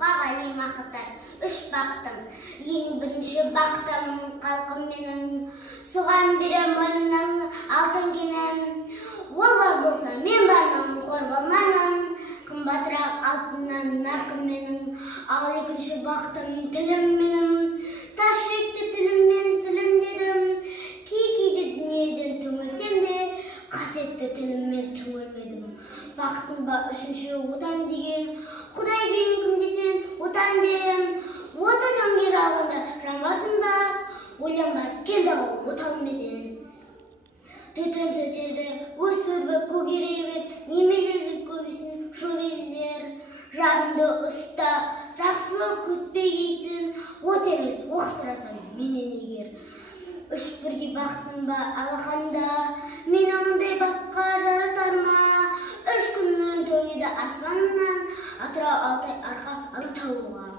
қағали мақыттар. Үш бақытым, ең бірінші бақытым қалқым менің, соған берем мойнымнан алтын кенен. Ол бар болса, мен бармын, қор болмаймын, қымбатырақ алтыннан нарқым менің. Ал екінші бақытым тілім менің, тас жүректі тіліммен тілімдедім. Кейде дүниеден түңілсем де, қасиетті тіліммен түңілмедім. Бақытым ба үшінші отан деген, Құдай деген кім десең, отан дерем. Оты сөнген жалғанда жанбасын ба, ойланба келді ғой отанмеден. Түтін түтеді, өз өрбі көгерейбет, немелері көбесін шөбелер. Жадыңды ұста, жақсылық күтпегейсің, от емес оқ сұрасаң менен егер. Үш бірдей бақытым ба алақанда, мен амандай бақытқа жаратар ма? Үш күннің төгеді аспанымнан, Атырау, Алтай, Арқа, Алатауға.